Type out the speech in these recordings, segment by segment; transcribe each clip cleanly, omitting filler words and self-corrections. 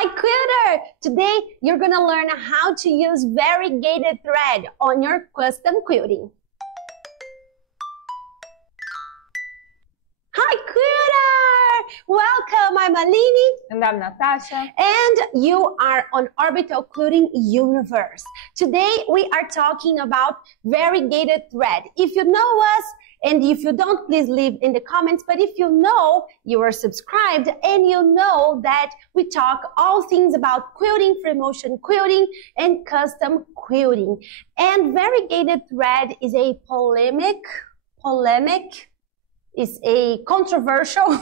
Hi Quilter! Today you're gonna learn how to use variegated thread on your custom quilting. Hi Quilter! Welcome, I'm Aline. And I'm Natasha. And you are on Orbital Quilting Universe. Today we are talking about variegated thread. If you know us, and if you don't, please leave in the comments. But if you know, you are subscribed and you know that we talk all things about quilting, free motion quilting, and custom quilting. And variegated thread is a is a controversial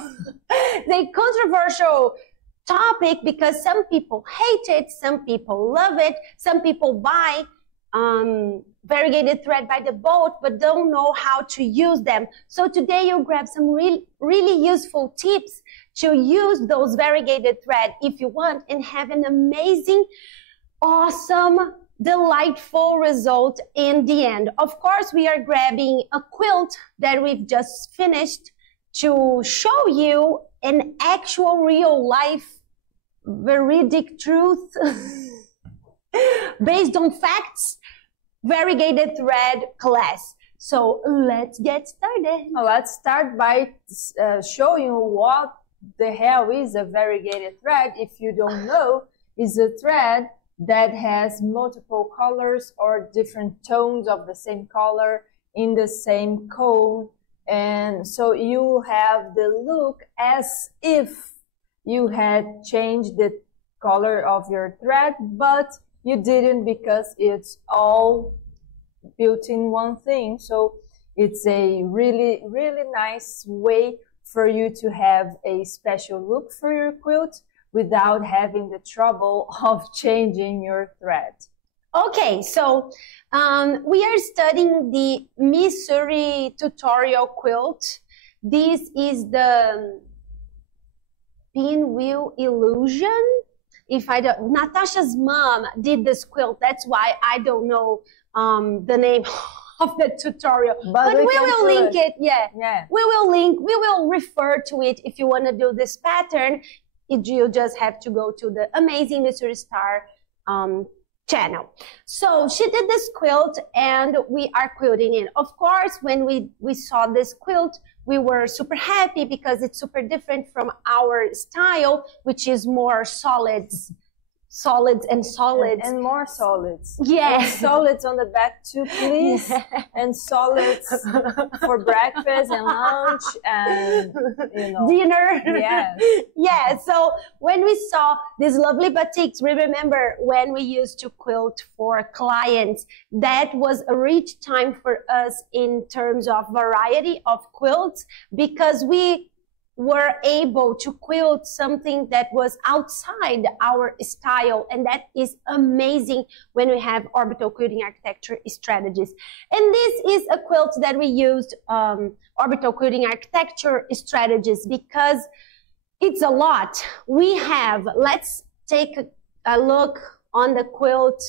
topic because some people hate it, some people love it, some people buy variegated thread by the boat but don't know how to use them. So today you'll grab some really useful tips to use those variegated thread if you want and have an amazing, awesome, delightful result in the end. Of course, we are grabbing a quilt that we've just finished to show you an actual real life veridic truth based on facts variegated thread class. So let's get started. Let's start by showing you what the hell is a variegated thread. If you don't know, it's a thread that has multiple colors or different tones of the same color in the same cone. And so you have the look as if you had changed the color of your thread, but you didn't because it's all built in one thing. So it's a really nice way for you to have a special look for your quilt without having the trouble of changing your thread. Okay, so we are studying the Missouri tutorial quilt. This is the Pinwheel Illusion. If I don't, Natasha's mom did this quilt. That's why I don't know the name of the tutorial. But we will link it. Yeah. We will refer to it if you want to do this pattern. You just have to go to the Amazing Missouri Star channel. So she did this quilt and we are quilting it. Of course, when we saw this quilt, we were super happy because it's super different from our style, which is more solids and solids. And more solids. Yeah. And solids on the back too, please. And solids for breakfast and lunch and, you know, dinner. Yes. Yeah. So when we saw these lovely batiks, we remember when we used to quilt for clients, that was a rich time for us in terms of variety of quilts because we were able to quilt something that was outside our style, and that is amazing when we have orbital quilting architecture strategies. And this is a quilt that we used orbital quilting architecture strategies because it's a lot. We have, let's take a look on the quilt.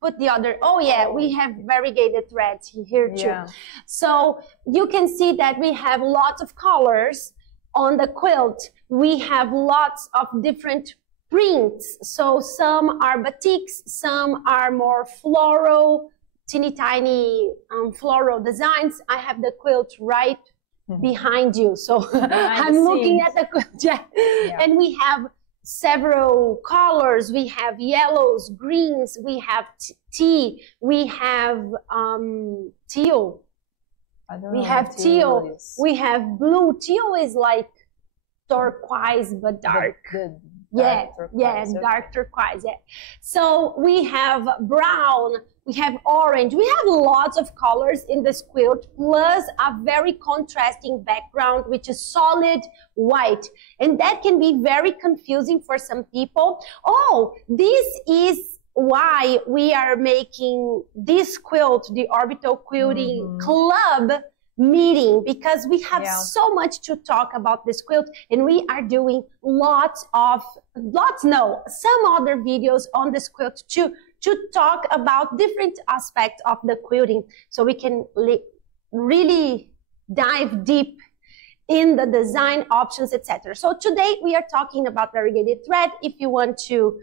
Put the other, oh yeah, we have variegated threads here too. Yeah. So you can see that we have lots of colors on the quilt. We have lots of different prints. So some are batiks, some are more floral, teeny tiny floral designs. I have the quilt right behind you. So I'm looking at the quilt. Yeah. And we have several colors. We have yellows, greens, we have tea, we have teal. We have teal, we have blue. Teal is like turquoise but dark. Dark turquoise. Yeah. So we have brown, we have orange, we have lots of colors in this quilt, plus a very contrasting background, which is solid white. And that can be very confusing for some people. Oh, this is why we are making this quilt, the Orbital Quilting Club meeting, because we have so much to talk about this quilt, and we are doing some other videos on this quilt too, to talk about different aspects of the quilting, so we can really dive deep in the design options, etc. So today we are talking about variegated thread. If you want to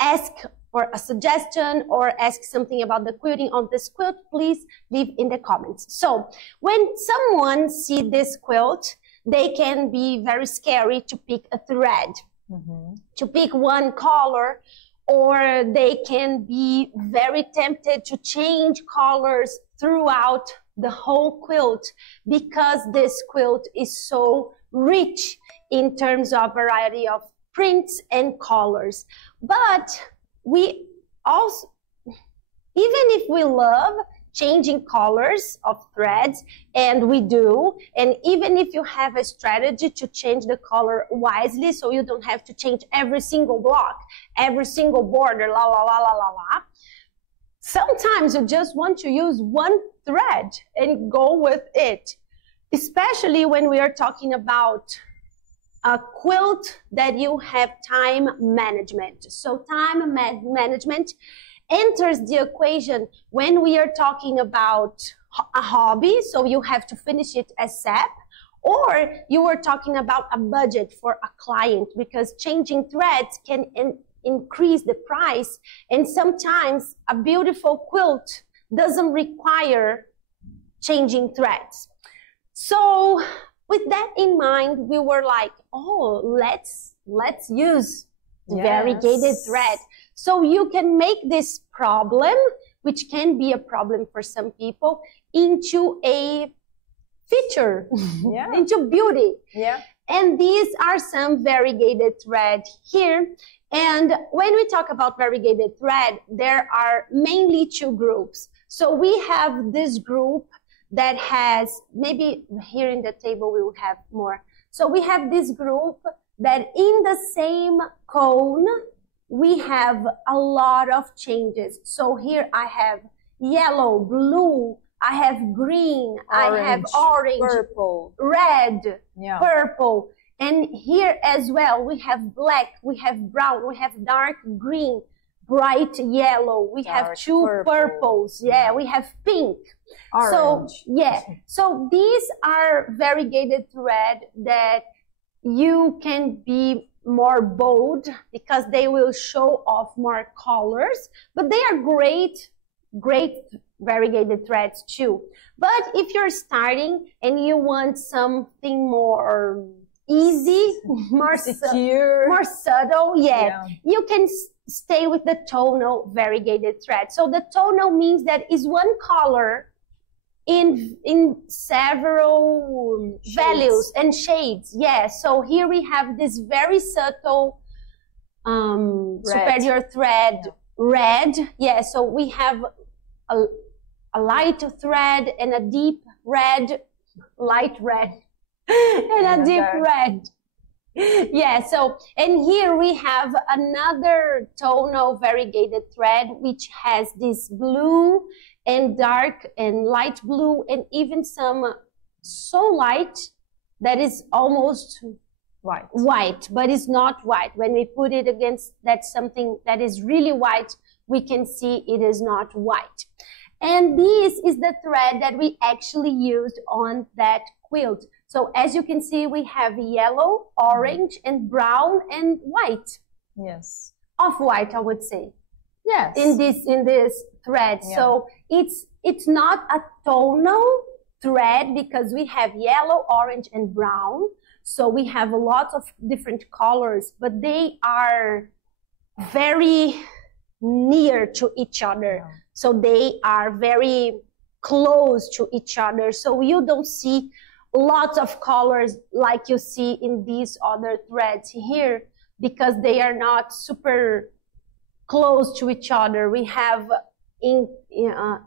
ask for a suggestion or ask something about the quilting on this quilt, please leave in the comments. So when someone sees this quilt, they can be very scary to pick a thread, to pick one color, or they can be very tempted to change colors throughout the whole quilt because this quilt is so rich in terms of variety of prints and colors. But we also, even if we love changing colors of threads, and we do, and even if you have a strategy to change the color wisely so you don't have to change every single block, every single border, la la la la la la, sometimes you just want to use one thread and go with it, especially when we are talking about a quilt that you have time management. So time management enters the equation when we are talking about a hobby, so you have to finish it ASAP, or you are talking about a budget for a client, because changing threads can increase the price, and sometimes a beautiful quilt doesn't require changing threads. So with that in mind, we were like, oh, let's use variegated thread. So you can make this problem, which can be a problem for some people, into a feature, into beauty. And these are some variegated thread here. And when we talk about variegated thread, there are mainly two groups. So we have this group that has, maybe here in the table we will have more. So we have this group that in the same cone, we have a lot of changes. So here I have yellow, blue, I have green, orange, I have orange, purple, red, purple. And here as well, we have black, we have brown, we have dark green, bright yellow, we have two purples, we have pink. Orange. So, so these are variegated thread that you can be more bold because they will show off more colors, but they are great variegated threads too. But if you're starting and you want something more easy, more secure, more subtle, you can stay with the tonal variegated thread. So the tonal means that is one color in several values and shades. So here we have this very subtle superior thread, red. So we have a light thread and a deep red, light red, and a deep red. So, and here we have another tonal variegated thread, which has this blue and dark and light blue, and even some so light that is almost white, but it's not white. When we put it against that something that is really white, we can see it is not white. And this is the thread that we actually used on that quilt. So as you can see, we have yellow, orange, and brown, and white. Off-white, I would say. In this thread. So it's not a tonal thread because we have yellow, orange, and brown. So we have lots of different colors, but they are very near to each other. So they are very close to each other. So you don't see lots of colors like you see in these other threads here because they are not super close to each other. We have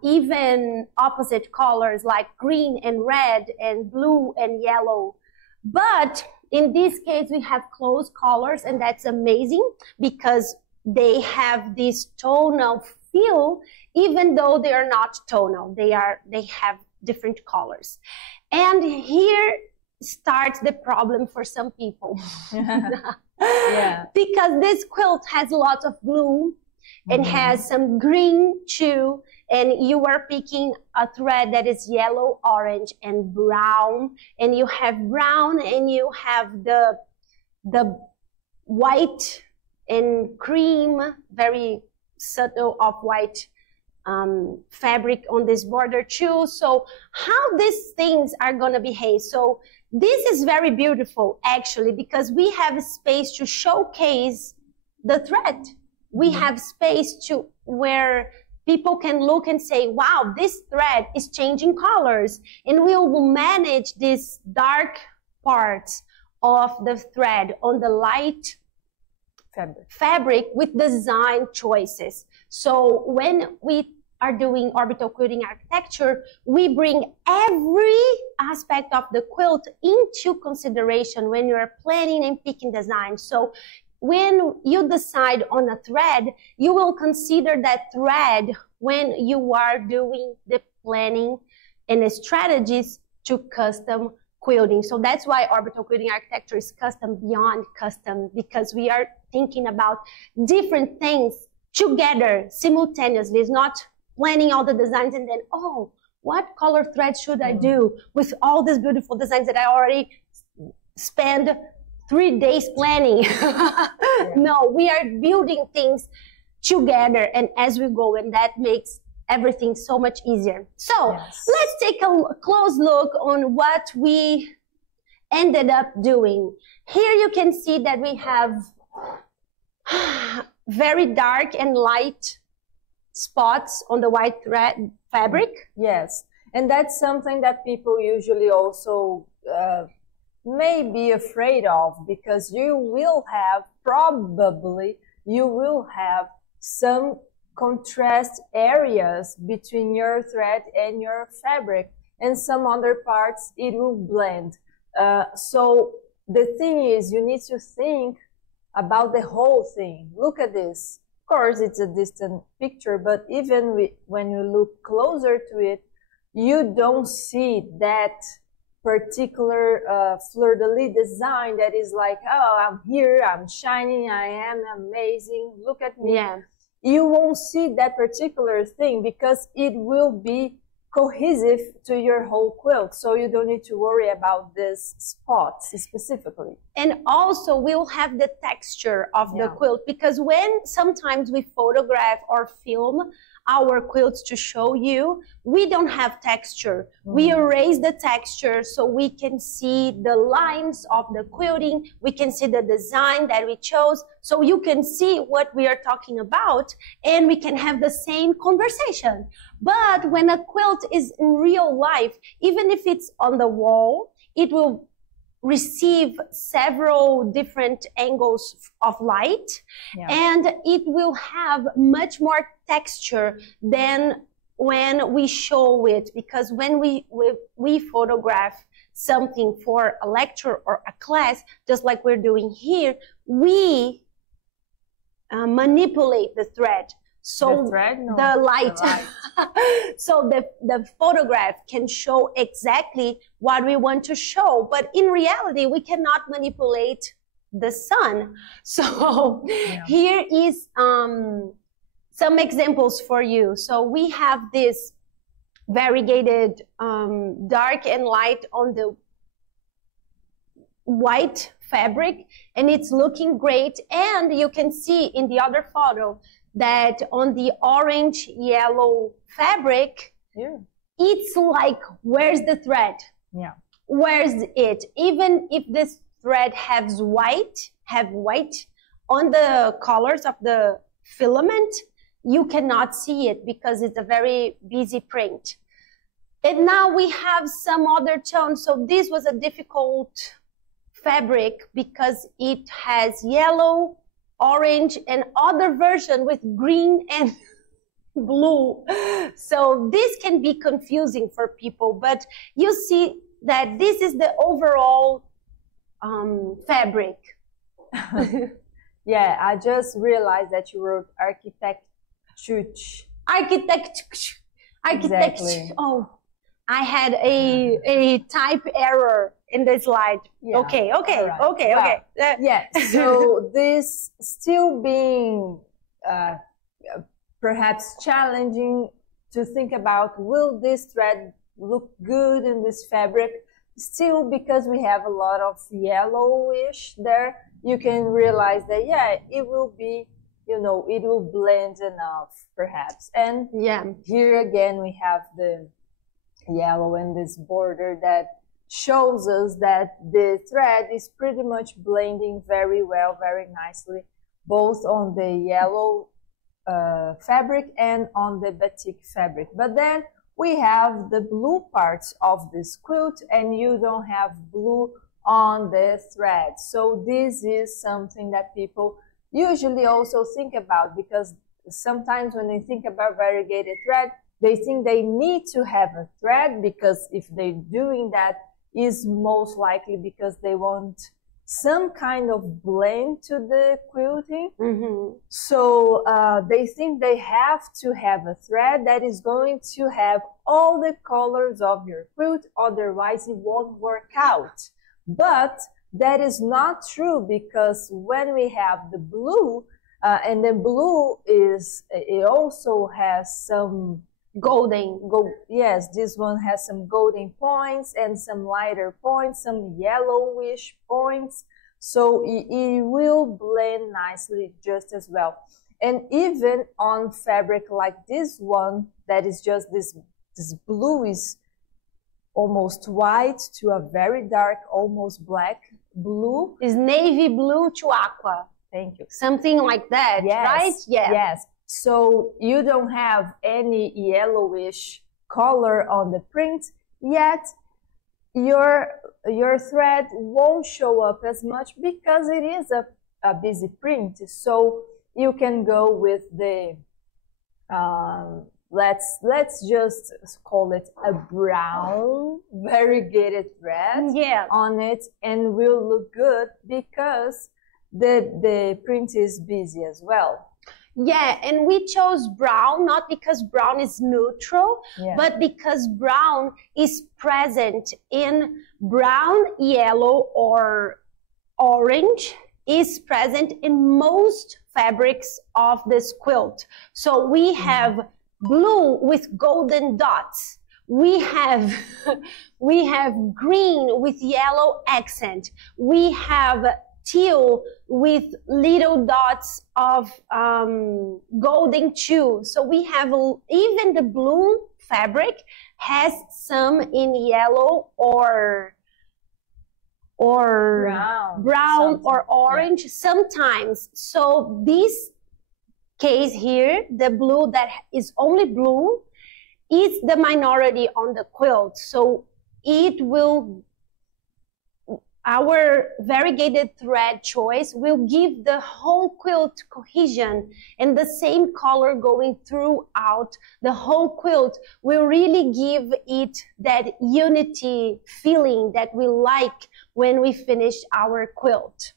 even opposite colors like green and red and blue and yellow. But in this case, we have close colors, and that's amazing because they have this tonal feel, even though they are not tonal. They have different colors. And here starts the problem for some people. Because this quilt has lots of blue and has some green too, and you are picking a thread that is yellow, orange, and brown, and you have brown and you have the white and cream, very subtle off-white fabric on this border too. So how these things are going to behave. So this is very beautiful actually, because we have space to showcase the thread. We have space to where people can look and say, wow, this thread is changing colors, and we will manage these dark parts of the thread on the light fabric with design choices. So when we are doing orbital quilting architecture, we bring every aspect of the quilt into consideration when you're planning and picking design. So when you decide on a thread, you will consider that thread when you are doing the planning and the strategies to custom quilting. So that's why orbital quilting architecture is custom beyond custom, because we are thinking about different things together simultaneously. It's not planning all the designs and then, oh, what color thread should I do with all these beautiful designs that I already spent 3 days planning. No, we are building things together and as we go, and that makes everything so much easier. So let's take a close look on what we ended up doing. Here you can see that we have very dark and light spots on the white thread fabric. Yes, and that's something that people usually also may be afraid of, because you will have, probably, you will have some contrast areas between your thread and your fabric, and some other parts it will blend. So the thing is, you need to think about the whole thing. Look at this. Of course, it's a distant picture, but even when you look closer to it, you don't see that particular fleur-de-lis design that is like, oh, I'm here, I'm shining, I am amazing, look at me. Yeah. You won't see that particular thing because it will be cohesive to your whole quilt. So you don't need to worry about these spots specifically. And also we'll have the texture of the quilt, because when sometimes we photograph or film our quilts to show you, we don't have texture. We erase the texture so we can see the lines of the quilting, we can see the design that we chose, so you can see what we are talking about and we can have the same conversation. But when a quilt is in real life, even if it's on the wall, it will receive several different angles of light, and it will have much more texture than when we show it, because when we photograph something for a lecture or a class, just like we're doing here, we manipulate the thread. So the light. So the photograph can show exactly what we want to show, but in reality we cannot manipulate the sun. So here is some examples for you. So we have this variegated dark and light on the white fabric, and it's looking great. And you can see in the other photo that on the orange yellow fabric, it's like, where's the thread? Where's it? Even if this thread has white on the colors of the filament, you cannot see it because it's a very busy print. And now we have some other tones. So this was a difficult fabric because it has yellow, orange, and other version with green and blue. So this can be confusing for people, but you see that this is the overall fabric. Yeah, I just realized that you wrote architect. Exactly. Oh, I had a type error in the slide. Okay. Yeah, so this still being perhaps challenging to think about, will this thread look good in this fabric? Still, because we have a lot of yellowish there, you can realize that, yeah, it will be, you know, it will blend enough, perhaps. And yeah, here again, we have the yellow and this border that shows us that the thread is pretty much blending very well, very nicely, both on the yellow fabric and on the batik fabric. But then we have the blue parts of this quilt, and you don't have blue on the thread. So this is something that people usually also think about, because sometimes when they think about variegated thread, they think they need to have a thread, because if they're doing that, is most likely because they want some kind of blend to the quilting. Mm-hmm. So they think they have to have a thread that is going to have all the colors of your quilt, otherwise it won't work out. But that is not true, because when we have the blue, and the blue is, it also has some yes, this one has some golden points and some lighter points, some yellowish points. So it will blend nicely just as well. And even on fabric like this one, that is just this blue is almost white to a very dark, almost black blue. Is navy blue to aqua. Thank you. Something like that, yes, right? Yeah. Yes. So you don't have any yellowish color on the print, yet your thread won't show up as much because it is a busy print. So you can go with the, let's just call it a brown variegated thread, yeah, on it, and will look good because the print is busy as well. Yeah, and we chose brown not because brown is neutral, yeah, but because brown is present in brown, yellow, or orange, is present in most fabrics of this quilt. So we have blue with golden dots. We have green with yellow accent. We have teal with little dots of golden too. So we have even the blue fabric has some in yellow or brown or orange, yeah, sometimes. So this case here, the blue that is only blue, is the minority on the quilt. So it will, our variegated thread choice will give the whole quilt cohesion, and the same color going throughout the whole quilt will really give it that unity feeling that we like when we finish our quilt.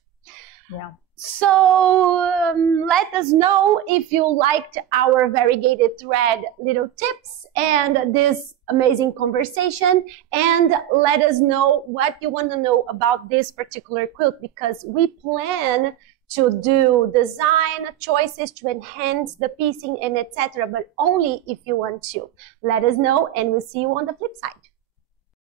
Yeah. So let us know if you liked our variegated thread little tips and this amazing conversation, and let us know what you want to know about this particular quilt, because we plan to do design choices to enhance the piecing and etc., but only if you want to. Let us know, and we'll see you on the flip side.